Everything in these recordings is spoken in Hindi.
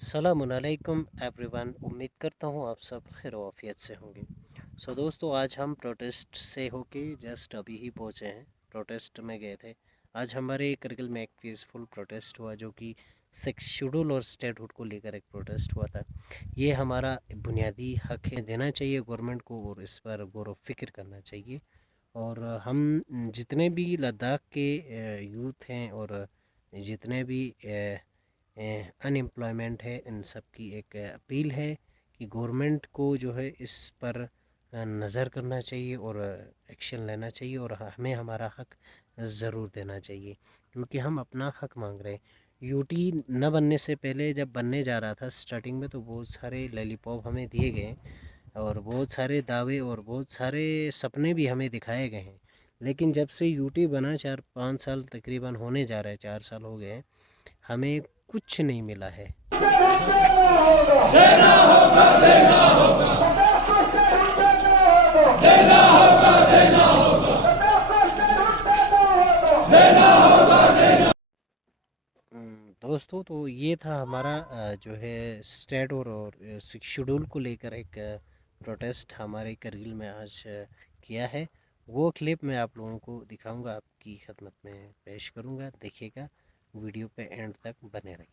सलामुअलैकुम एवरीवन। उम्मीद करता हूँ आप सब खैर आफियत से होंगे। दोस्तों, आज हम प्रोटेस्ट से होके जस्ट अभी ही पहुँचे हैं। प्रोटेस्ट में गए थे। आज हमारे करगिल में एक पीसफुल प्रोटेस्ट हुआ जो कि सिक्स शेड्यूल और स्टेटहुड को लेकर एक प्रोटेस्ट हुआ था। ये हमारा बुनियादी हक है, देना चाहिए गवर्नमेंट को और इस पर गौर व फिक्र करना चाहिए। और हम जितने भी लद्दाख के यूथ हैं और जितने भी अनएम्प्लॉयमेंट है, इन सब की एक अपील है कि गवर्नमेंट को जो है इस पर नज़र करना चाहिए और एक्शन लेना चाहिए और हमें हमारा हक ज़रूर देना चाहिए, क्योंकि हम अपना हक मांग रहे हैं। यूटी न बनने से पहले जब बनने जा रहा था स्टार्टिंग में, तो बहुत सारे लॉलीपॉप हमें दिए गए और बहुत सारे दावे और बहुत सारे सपने भी हमें दिखाए गए हैं। लेकिन जब से यूटी बना 4-5 साल तकरीबन होने जा रहे हैं, 4 साल हो गए, हमें कुछ नहीं मिला है। देना होगा, देना होगा, देना होगा, देना होगा, देना होगा, देना। दोस्तों, तो ये था हमारा जो है स्टेट और सिक्स शेड्यूल को लेकर एक प्रोटेस्ट हमारे करगिल में आज किया है। वो क्लिप मैं आप लोगों को दिखाऊंगा, आपकी खिदमत में पेश करूंगा। देखिएगा, वीडियो पे एंड तक बने रहिए।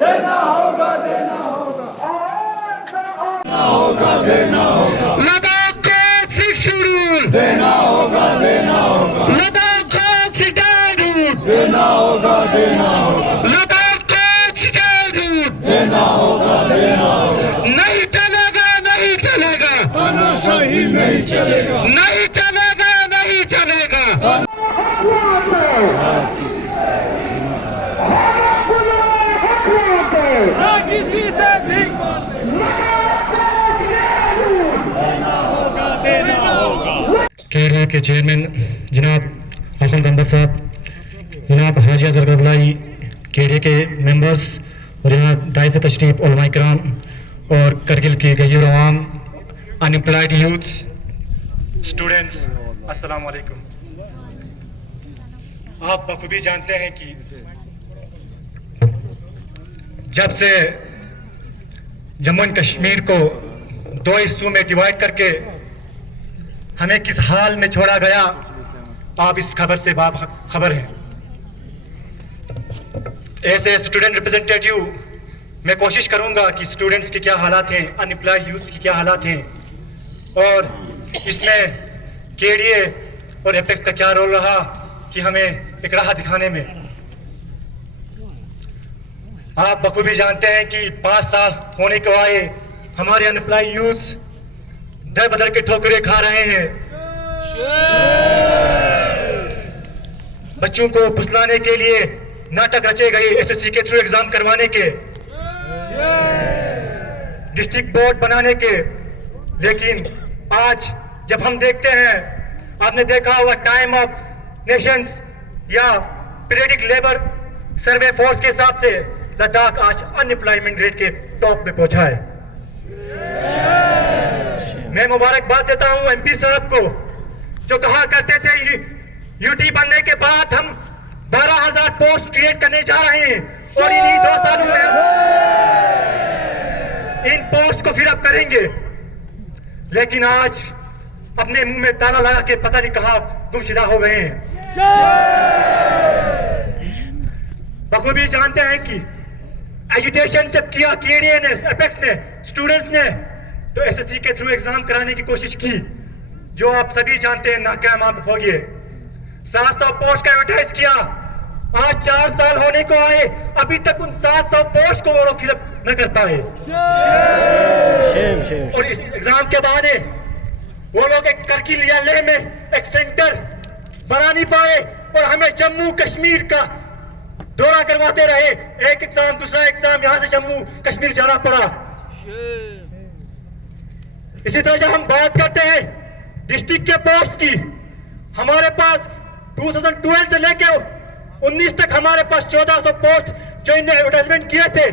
देना होगा, देना होगा, देना होगा, देना होगा, लद्दाख को सिक्स शेड्यूल देना होगा, देना होगा, लद्दाख को स्टेटहुड देना होगा, देना होगा, लद्दाख को स्टेटहुड देना होगा, देना होगा। नहीं चलेगा, नहीं चलेगा, तानाशाही नहीं चलेगा, नहीं चलेगा, नहीं चलेगा। किसी से किसी से भीख मांगते देना होगा। केरला के चेयरमैन जनाब हसन गंबर साहब, जनाब हाजिया जरगलाई, केरला के मेंबर्स और यहाँ दाइस तशरीफ उलमा इकराम और करगिल के गैर अवाम, अनएम्प्लॉयड यूथ्स, स्टूडेंट्स, अस्सलाम वालेकुम। आप बखूबी जानते हैं कि जब से जम्मू एंड कश्मीर को दो हिस्सों में डिवाइड करके हमें किस हाल में छोड़ा गया, आप इस खबर से खबर हैं। ऐसे स्टूडेंट रिप्रेजेंटेटिव मैं कोशिश करूंगा कि स्टूडेंट्स के क्या हालात हैं, अनएम्प्लॉयड यूथ्स की क्या हालात हैं और इसमें केडीए और एपेक्स का क्या रोल रहा कि हमें एक राह दिखाने में। आप बखूबी जानते हैं कि 5 साल होने को आए हमारे अनएम्प्लॉयड यूथ्स दर बदर के ठोकरें खा रहे हैं। बच्चों को फुसलाने के लिए नाटक रचे गए, एसएससी के थ्रू एग्जाम करवाने के, डिस्ट्रिक्ट बोर्ड बनाने के। लेकिन आज जब हम देखते हैं, आपने देखा होगा टाइम ऑफ नेशंस या पीरियडिक लेबर सर्वे फोर्स के हिसाब से लद्दाख आज अनएम्प्लॉयमेंट रेट के टॉप में पहुंचा है। मैं मुबारकबाद देता हूं एमपी साहब को, जो कहा करते थे यूटी बनने के बाद हम 12,000 पोस्ट क्रिएट करने जा रहे हैं और इन्हीं 2 सालों में इन पोस्ट को फिलअप करेंगे। लेकिन आज अपने मुंह में ताला लगा के पता नहीं कहां गुमशुदा हो गए हैं। बखूबी जानते हैं कि एजुटेशन जब किया केडीए ने, एपेक्स ने, स्टूडेंट्स ने, तो एसएससी के थ्रू एग्जाम कराने की कोशिश की, जो आप सभी जानते हैं नाकाम हो गए। 700 पोस्ट का एडवर्टाइज किया, आज 4 साल होने को आए, अभी तक उन 700 पोस्ट को वो फिलअप न कर पाए। और इस एग्जाम के बहाने वो लोग एक करगिल या लेह में एक सेंटर बना नहीं पाए और हमें जम्मू कश्मीर का दौरा करवाते रहे। एक एग्जाम दूसरा एग्जाम, यहां से जम्मू कश्मीर जाना पड़ा। इसी तरह जब हम बात करते हैं डिस्ट्रिक्ट के पोस्ट की, हमारे पास 2012 से लेकर 19 तक हमारे पास 1400 पोस्ट जो इन्हें एडवर्टाइजमेंट किए थे,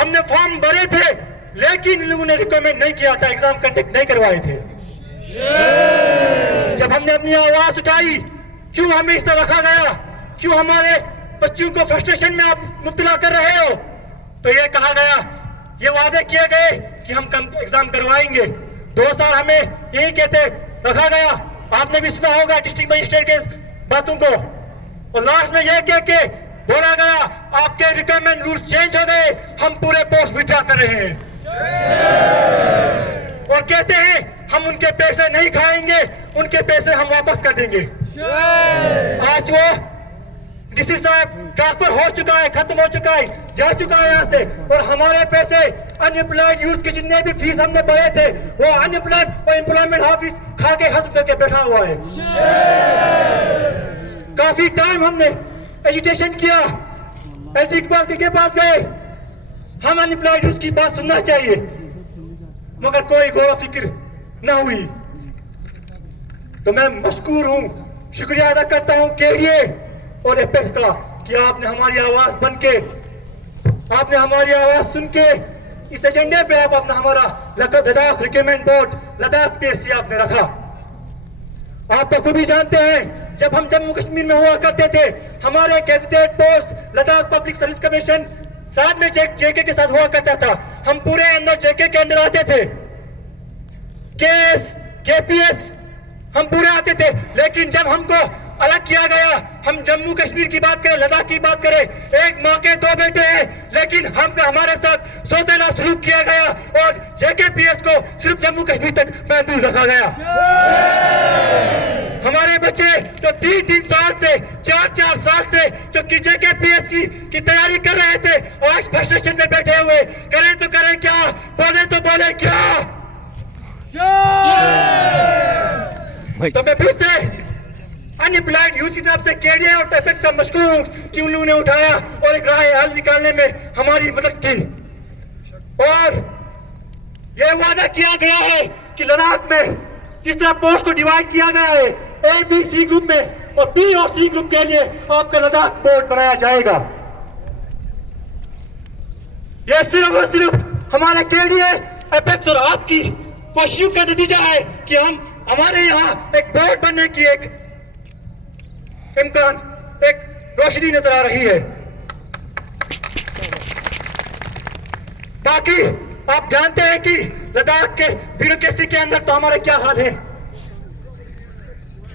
हमने फॉर्म भरे थे, लेकिन इन लोगों ने रिकमेंड नहीं किया था, एग्जाम कंडक्ट नहीं करवाए थे। जब हमने अपनी आवाज उठाई, क्यों हमें इस तरह रखा गया, क्यों हमारे बच्चों को फ्रस्ट्रेशन में आप मुब्तला कर रहे हो। तो ये कहा गया, ये वादे किए गए कि हम एग्जाम करवाएंगे, 2 साल हमें यही कहते रखा गया। आपने भी सुना होगा डिस्ट्रिक्ट मजिस्ट्रेट के बातों को, और लास्ट में यह कह के बोला गया आपके रिक्वायरमेंट रूल्स चेंज हो गए, हम पूरे पोस्ट विड्रॉ कर रहे हैं। और कहते हैं हम उनके पैसे नहीं खाएंगे, उनके पैसे हम वापस कर देंगे। आज वो डीसी साहब ट्रांसफर हो चुका है, खत्म हो चुका है, जा चुका है यहाँ से, और हमारे पैसे अनएम्प्लॉयड यूथ के जितने भी फीस हमने भरे थे वो अनएम्प्लॉयड और एम्प्लॉयमेंट ऑफिस खा के हंस करके बैठा हुआ है। काफी टाइम हमने एजुटेशन किया, एलजी इकबाल के पास गए, हम अनएम्प्लॉयड यूथ की बात सुनना चाहिए, मगर कोई गौर फिक्र न हुई। तो मैं मशकूर हूं, शुक्रिया अदा करता हूं केडीए और एपेक्स का कि आपने हमारी आवाज बन के, आपने हमारी आवाज सुन के इस एजेंडे पे आप अपना हमारा Ladakh recruitment board, Ladakh PSC आपने रखा। आप बखूबी जानते हैं जब हम जम्मू कश्मीर में हुआ करते थे, हमारे gazetted post Ladakh public service commission साथ में जेके के साथ हुआ करता था। हम पूरे अंदर जेके के अंदर आते थे, केएस केपीएस हम पूरे आते थे, लेकिन जब हमको अलग किया गया, हम जम्मू कश्मीर की बात करें, लद्दाख की बात करें, एक माँ के 2 बेटे हैं, लेकिन हम हमारे साथ सौतेला सलूक किया गया और जेकेपीएस को सिर्फ जम्मू कश्मीर तक महदूद रखा गया। हमारे बच्चे जो 3-3 साल से, 4-4 साल से जो कि जेकेपीएस की तैयारी कर रहे थे, आज फ्रस्ट्रेशन में बैठे हुए, करें तो करें क्या, बोले तो बोले क्या। तो मैं फिर से अनएम्प्लॉयड यूथ की तरफ से केडीए और एपेक्स से मशकूर कि उन्होंने उठाया और एक राह हल निकालने में हमारी मदद की। और यह वादा किया गया है कि लद्दाख में जिस तरह पोस्ट को डिवाइड किया गया है ए बी सी ग्रुप में, और बी और सी ग्रुप के लिए आपका लद्दाख बोर्ड बनाया जाएगा। यह सिर्फ और सिर्फ हमारे केडीए एपेक्स और आपकी कोशिशों का नतीजा है कि हमारे यहाँ एक बोर्ड बनने की एक इम्कान, एक रोशनी नजर आ रही है। बाकी आप जानते हैं कि लद्दाख के ब्यूरोक्रेसी के अंदर तो हमारे क्या हाल है।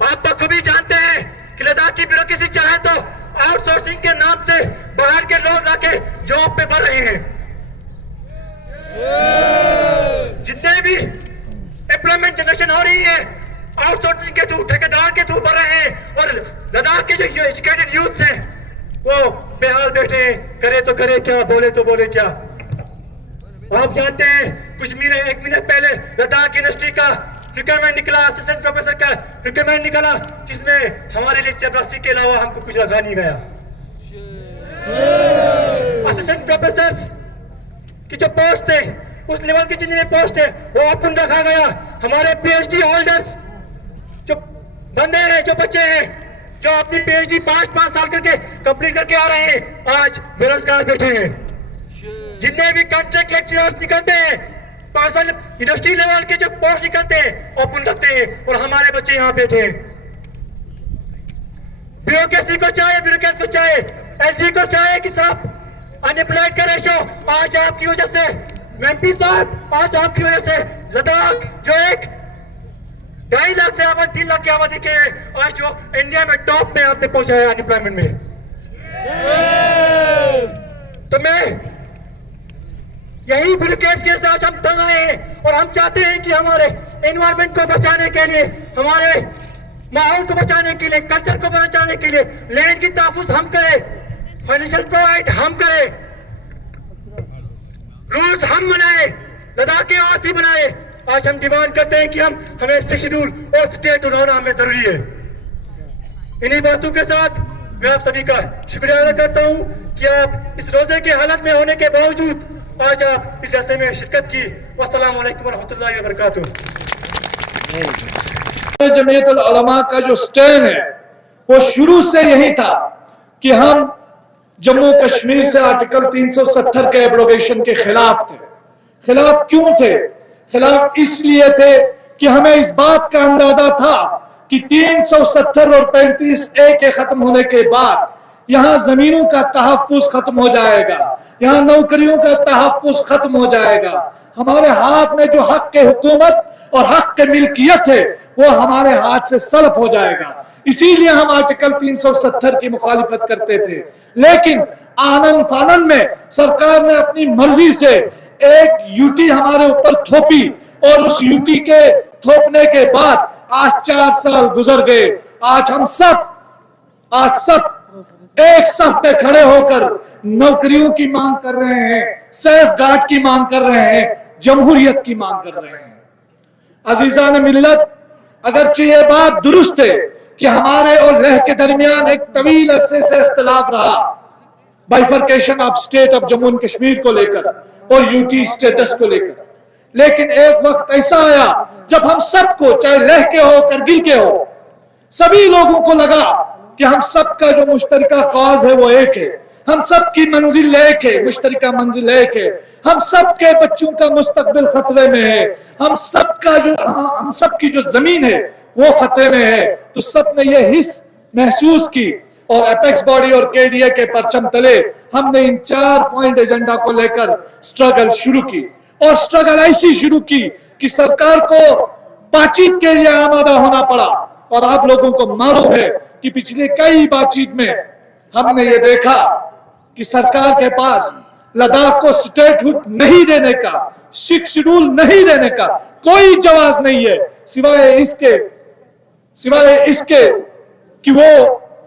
आप तो खुद ही जानते हैं कि लद्दाख की ब्यूरोक्रेसी चाहे तो आउटसोर्सिंग के नाम से बाहर के लोग लाके जॉब पे बढ़ रहे हैं। जितने भी एम्प्लॉयमेंट जनरेशन हो रही है आउटसोर्सिंग के थ्रू, ठेकेदार के थ्रू बढ़ रहे हैं, और लद्दाख के जो एजुकेटेड यूथ हैं वो बेहाल बैठे हैं, करे तो करे क्या, बोले तो बोले क्या। आप जानते हैं कुछ महीने, 1 महीने पहले लद्दाख यूनिवर्सिटी का रिक्वायरमेंट निकला, असिस्टेंट प्रोफेसर का रिक्वायरमेंट निकला, जिसमें हमारे लिए चपरासी के अलावा हमको कुछ रखा नहीं गया। असिस्टेंट प्रोफेसर की जो पोस्ट है, उस लेवल की जितनी पोस्ट है वो ओपन रखा गया। हमारे पीएचडी होल्डर्स जो बंदे हैं, जो बच्चे हैं, जो अपनी पीएचडी 5-5 साल करके कंप्लीट करके आ रहे हैं, आज बेरोजगार बैठे हैं। जितने भी कॉन्ट्रैक्ट लेक्चरर्स निकलते हैं, 5 साल यूनिवर्सिटी लेवल के जो पोस्ट निकलते हैं ओपन रखते हैं, और हमारे बच्चे यहाँ बैठे हैं। ब्यूरोक्रेसी को चाहे, ब्यूरोक्रेट को चाहे, एलजी को चाहे कि साहब अनएम्प्लॉयड का रेशो आज आपकी वजह से, एमपी साहब आज आपकी वजह से लद्दाख जो एक 2.5 लाख से 3 लाख की आबादी के आज जो इंडिया में टॉप में आपने पहुंचाया अनएम्प्लॉयमेंट में। तो मैं यही ब्यूरोक्रेट्स के साथ हम तंग आए हैं, और हम चाहते हैं कि हमारे एनवायरमेंट को बचाने के लिए, हमारे माहौल को बचाने के लिए, कल्चर को बचाने के लिए लैंड की तहफ्फुज़ हम करें, फाइनेंशियल प्रोवाइड हम करें, रूल्स हम बनाए, लद्दाख के आवासी बनाए। आज हम डिमांड करते हैं कि हमें 6 शेड्यूल और स्टेट होना हमें जरूरी है। इन्हीं बातों के साथ मैं आप सभी का शुक्रिया अदा करता हूं कि आप इस रोजे के हालत में होने के बावजूद आज आप इस जलसे में शिरकत की। वस्सलामु अलैकुम वरहमतुल्लाहि वबरकातुहू। जमीयतुल उलमा का जो स्टैंड है वो शुरू से यही था कि हम जम्मू कश्मीर से आर्टिकल 370 के एब्रोगेशन के खिलाफ थे। खिलाफ क्यों थे? खिलाफ इसलिए थे कि हमें इस बात का अंदाजा था कि 370 और 35A के खत्म होने के बाद यहाँ जमीनों का तहफ्फुज खत्म हो जाएगा, यहाँ नौकरियों का तहफ्फुज खत्म हो जाएगा। हमारे हाथ में जो हक के हुकूमत और हक के मिल्कियत है वो हमारे हाथ से सल्ब हो जाएगा। इसीलिए हम आर्टिकल 370 की मुखालिफत करते थे, लेकिन आनन फानन में सरकार ने अपनी मर्जी से एक यूटी हमारे ऊपर थोपी और उस यूटी के थोपने के बाद आज 4 साल गुजर गए। आज सब एक सफ पे खड़े होकर नौकरियों की मांग कर रहे हैं, सेफ गार्ड की मांग कर रहे हैं, जमहूरियत की मांग कर रहे हैं। अजीजान मिल्लत, अगरचे ये बात दुरुस्त है कि हमारे और लेह के दरमियान एक तवील अरसे से इख्तिलाफ रहा, bifurcation of state of Jammu and Kashmir को लेकर और यूटी स्टेटस को लेकर, लेकिन एक वक्त ऐसा आया जब हम सबको, चाहे लेह के हो करगिल के हो, सभी लोगों को लगा कि हम सबका जो मुश्तरका कौज है वो एक है, हम सबकी मंजिल एक है, मुश्तरका मंजिल एक है, हम सबके बच्चों का मुस्तकबिल खतरे में है, हम सबकी जो जमीन है वो खतरे में है। तो सबने ये हिस्स महसूस की और एपेक्स बॉडी और केडीए के परचम तले हमने इन 4 पॉइंट एजेंडा को लेकर स्ट्रगल शुरू की और स्ट्रगल ऐसी शुरू की कि सरकार को बातचीत के लिए आमादा होना पड़ा। और आप लोगों को मालूम है कि पिछले कई बातचीत में हमने ये देखा कि सरकार के पास लद्दाख को स्टेटहुड नहीं देने का, 6 शेड्यूल नहीं देने का कोई जवाब नहीं है, सिवाय इसके कि वो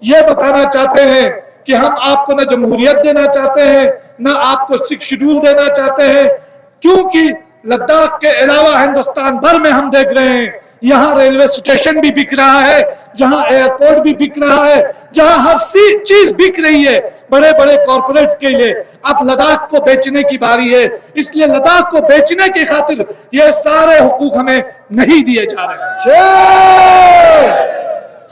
ये बताना चाहते हैं कि हम आपको न जमहूरियत देना चाहते हैं, न आपको 6 शेड्यूल देना चाहते हैं, क्योंकि लद्दाख के अलावा हिंदुस्तान भर में हम देख रहे हैं यहां रेलवे स्टेशन भी बिक रहा है, जहां एयरपोर्ट भी बिक रहा है, जहां हर चीज बिक रही है बड़े बड़े कॉर्पोरेट्स के लिए। अब लद्दाख को बेचने की बारी है, इसलिए लद्दाख को बेचने की खातिर ये सारे हुकूक हमें नहीं दिए जा रहे।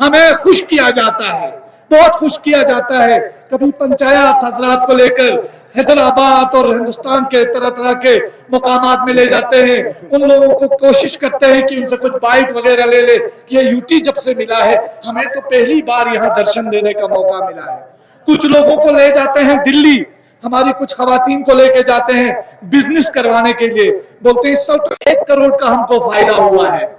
हमें खुश किया जाता है, बहुत खुश किया जाता है। कभी पंचायत हजरात को लेकर हैदराबाद और हिंदुस्तान के तरह तरह के मुकामात में ले जाते हैं, उन लोगों को कोशिश करते हैं कि उनसे कुछ बाइट वगैरह ले ले। ये यूटी जब से मिला है हमें तो पहली बार यहाँ दर्शन देने का मौका मिला है। कुछ लोगों को ले जाते हैं दिल्ली, हमारी कुछ खवातीन को लेके जाते हैं बिजनेस करवाने के लिए, बोलते हैं इस साल तो 1 करोड़ का हमको फायदा हुआ है।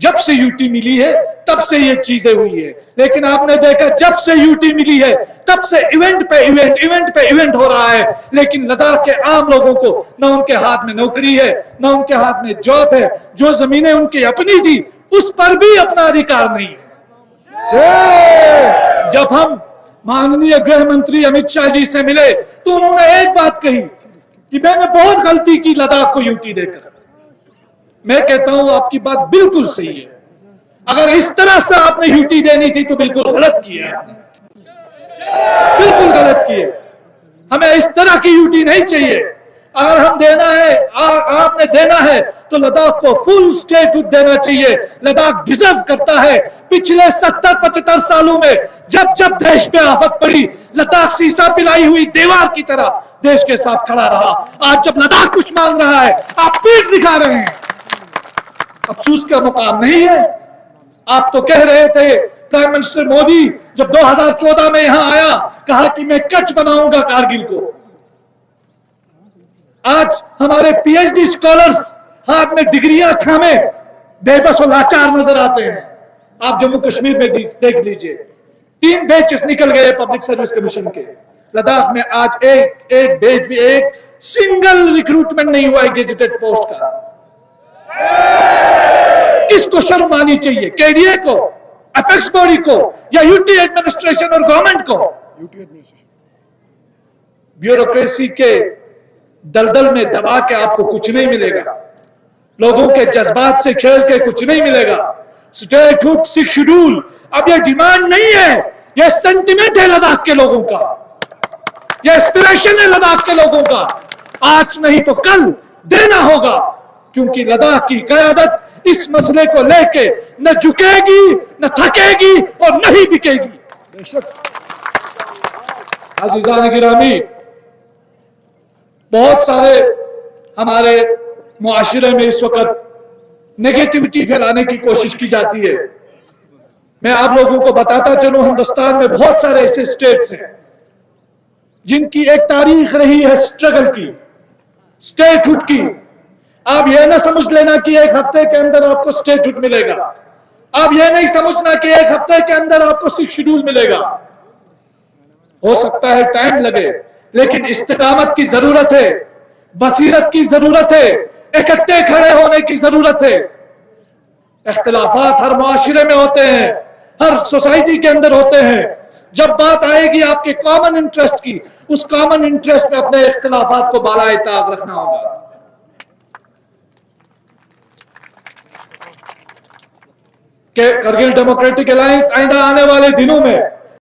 जब से यूटी मिली है तब से ये चीजें हुई है, लेकिन आपने देखा जब से यूटी मिली है तब से इवेंट पे इवेंट हो रहा है, लेकिन लद्दाख के आम लोगों को न उनके हाथ में नौकरी है, न उनके हाथ में जॉब है, जो जमीनें उनकी अपनी थी उस पर भी अपना अधिकार नहीं है। जब हम माननीय गृह मंत्री अमित शाह जी से मिले तो उन्होंने एक बात कही कि मैंने बहुत गलती की लद्दाख को यूटी देकर। मैं कहता हूं आपकी बात बिल्कुल सही है, अगर इस तरह से आपने यूटी देनी थी तो बिल्कुल गलत किया आपने, बिल्कुल गलत किए। हमें इस तरह की यूटी नहीं चाहिए। अगर हम देना है, आपने देना है तो लद्दाख को फुल स्टेटहुड देना चाहिए। लद्दाख डिजर्व करता है। पिछले 70-75 सालों में जब जब देश पे आफत पड़ी, लद्दाख शीशा पिलाई हुई दीवार की तरह देश के साथ खड़ा रहा। आज जब लद्दाख कुछ मांग रहा है आप पीठ दिखा रहे हैं। अफसोस का मुकाम नहीं है। आप तो कह रहे थे, प्राइम मिनिस्टर मोदी जब 2014 में यहां आया, कहा कि मैं कच्छ बनाऊंगा कारगिल को। आज हमारे पीएचडी स्कॉलर्स हाथ में डिग्रियां थामे बेबस और लाचार नजर आते हैं। आप जम्मू कश्मीर में देख लीजिए, 3 बैचेस निकल गए पब्लिक सर्विस कमीशन के। लद्दाख में आज एक बैच भी, एक सिंगल रिक्रूटमेंट नहीं हुआ है गेजेटेड पोस्ट का। किसको शर्म आनी चाहिए? केडीए को, एपेक्स बॉडी को, या यूटी एडमिनिस्ट्रेशन और गवर्नमेंट को? ब्यूरोक्रेसी के दलदल में दबा के आपको कुछ नहीं मिलेगा, लोगों के जज्बात से खेल के कुछ नहीं मिलेगा। स्टेटहुड 6 शेड्यूल अब यह डिमांड नहीं है, यह सेंटिमेंट है लद्दाख के लोगों का, यह एस्पिरेशन है लद्दाख के लोगों का। आज नहीं तो कल देना होगा, क्योंकि लद्दाख की क़यादत इस मसले को लेके न झुकेगी, न थकेगी और न ही बिकेगी। अज़ीज़ान गिरामी, बहुत सारे हमारे मुआशरे में इस वक्त नेगेटिविटी फैलाने की कोशिश की जाती है। मैं आप लोगों को बताता चलूं, हिंदुस्तान में बहुत सारे ऐसे स्टेट्स हैं जिनकी एक तारीख रही है स्ट्रगल की, स्टेटहुड की। आप यह ना समझ लेना कि एक हफ्ते के अंदर आपको स्टेटहुड मिलेगा। आप यह नहीं समझना कि एक हफ्ते के अंदर आपको 6 शेड्यूल मिलेगा। हो सकता है टाइम लगे, लेकिन इस्तिकामत की जरूरत है, बसीरत की जरूरत है, इकट्ठे खड़े होने की जरूरत है। इख्तिलाफात हर माशरे में होते हैं, हर सोसाइटी के अंदर होते हैं। जब बात आएगी आपके कॉमन इंटरेस्ट की, उस कॉमन इंटरेस्ट में अपने इख्तिलाफात को बालाए ताक रखना होगा। कि करगिल डेमोक्रेटिक अलायंस आइंदा आने वाले दिनों में